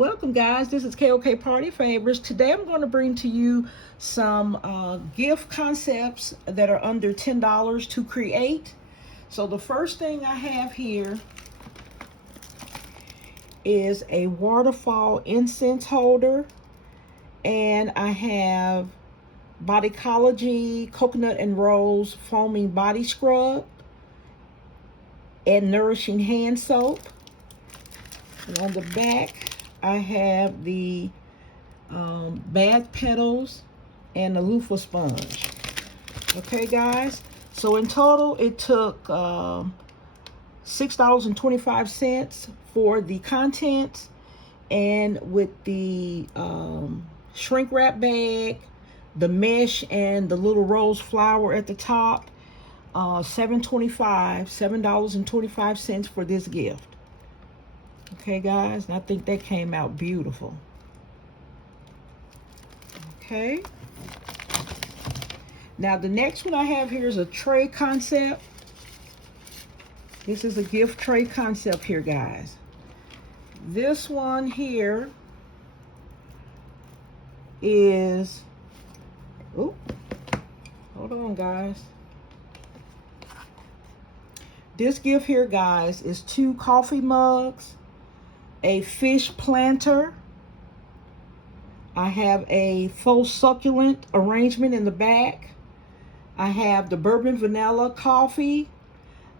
Welcome guys, this is KOK Party Favors. Today I'm going to bring to you some gift concepts that are under $10 to create. So the first thing I have here is a Waterfall incense holder, and I have Bodycology Coconut and Rose Foaming Body Scrub and Nourishing Hand Soap. And on the back I have the bath petals and the Loofah Sponge. Okay guys, so in total it took $6.25 for the contents, and with the shrink wrap bag, the mesh, and the little rose flower at the top, $7.25 for this gift. Okay guys, and I think that came out beautiful. Okay, now the next one I have here is a tray concept. This is a gift tray concept here guys. This one here is, oh, hold on guys. This gift here guys is 2 coffee mugs, a fish planter. I have a faux succulent arrangement in the back. I have the bourbon vanilla coffee.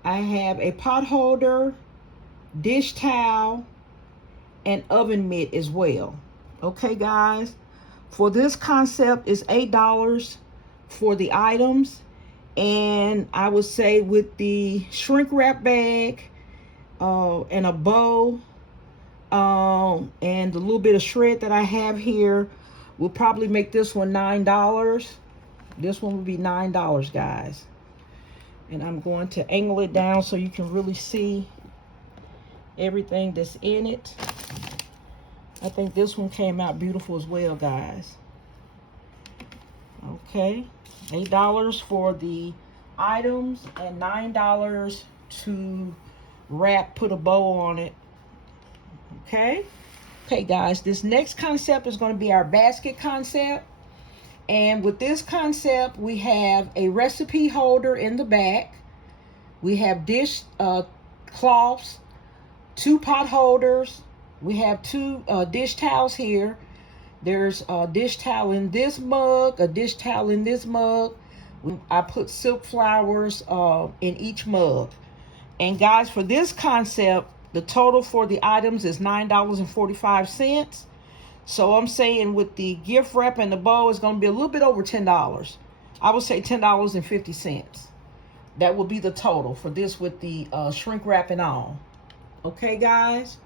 I have a pot holder, dish towel, and oven mitt as well. Okay guys, for this concept is $8 for the items, and I would say with the shrink wrap bag and a bow, and a little bit of shred that I have here, will probably make this one $9. This one will be $9 guys. And I'm going to angle it down so you can really see everything that's in it. I think this one came out beautiful as well guys. Okay, $8 for the items and $9 to wrap, put a bow on it. Okay guys, this next concept is going to be our basket concept, and with this concept we have a recipe holder in the back, we have dish cloths, 2 pot holders, we have 2 dish towels here. There's a dish towel in this mug, a dish towel in this mug. I put silk flowers in each mug. And guys, for this concept, the total for the items is $9.45. So I'm saying with the gift wrap and the bow, it's going to be a little bit over $10. I would say $10.50. That will be the total for this with the shrink wrap and all. Okay, guys?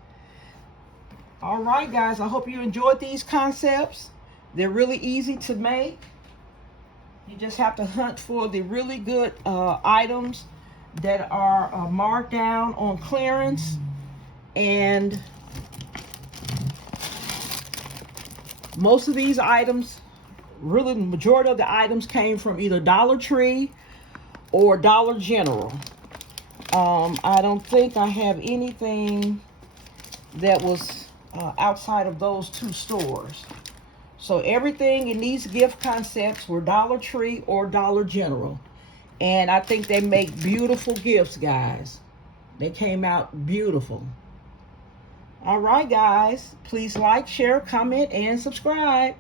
All right, guys. I hope you enjoyed these concepts. They're really easy to make. You just have to hunt for the really good items that are marked down on clearance. And most of these items, really the majority of the items, came from either Dollar Tree or Dollar General. I don't think I have anything that was outside of those 2 stores. So everything in these gift concepts were Dollar Tree or Dollar General. And I think they make beautiful gifts, guys. They came out beautiful. All right, guys. Please like, share, comment, and subscribe.